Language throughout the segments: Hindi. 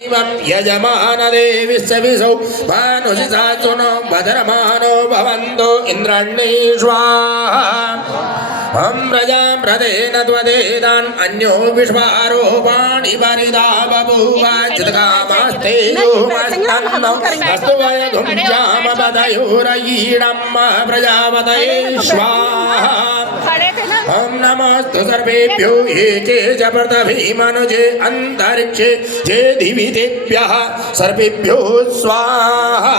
यजमान देवीस्य विसौ भानुषिसात्सुनो भद्रमानो भवन्तु इन्द्राण्ये स्वाहा हम प्रजां प्रदेन त्वदेदान् अन्यो विश्वारोपाणि परिदा बभूव चित्कामास्ते योमस्तन्नो अस्तु वयगुं जामपदयोरयीडं प्रजापतये स्वाहा हम नमस्तु सर्वेभ्यो एके च पृथिवी मनुजे अंतरिक्षे जे दिवि देभ्यः सर्वेभ्यो स्वाहा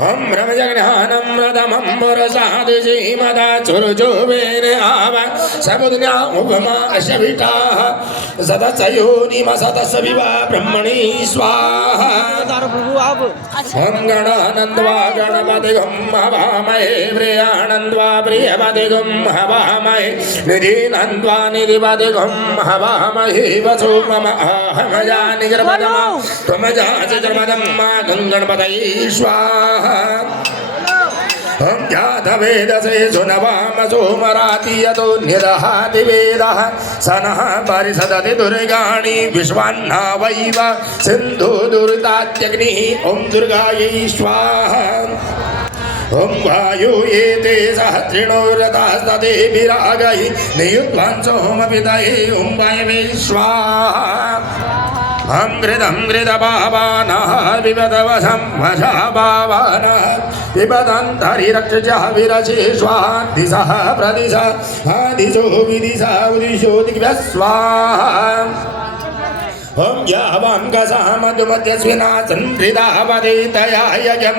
हम ब्रह्मजज्ञानं रदमं पुरसादिजीमदा चुरुजो वेन आव सबुद्न्या उपमा अशविटाः सदसयोनिमसतस विवा ब्रह्मणि स्वाहा हम गणानन्द्वा गणपतिगं हवामहे प्रियानन्द्वा प्रियपतिगं हवामहे निधिनन्द्वा निधिपतिगं हवामहे वसु मम अहमजा निजर्पदमा त्वमजा चिजर्पदं मा गणपतये स्वाहा हम जातवेदसे सुनवाम सोमराति यतो निदहाति वेदः सनः परिसदति दुर्गाणि विश्वान्ना वैव सिन्धु दुर्तात्यग्निः ॐ दुर्गायै स्वाहा ॐ वायु एते सहस्रिणो रथास्तते विरागैः नियुध्वंसोमपितये ॐ वायवे स्वाहा हम घृतं घृतपावानः विपदवशं वशा पावानः विपदन्तरिरक्षजः विरचे स्वाहा दिशः प्रदिशः आदिशो विदिशा उदिशो दिग्भ्यः स्वाहा ॐ यावां कसा मधुमध्यस्विना सन्धृता वदेतया यजं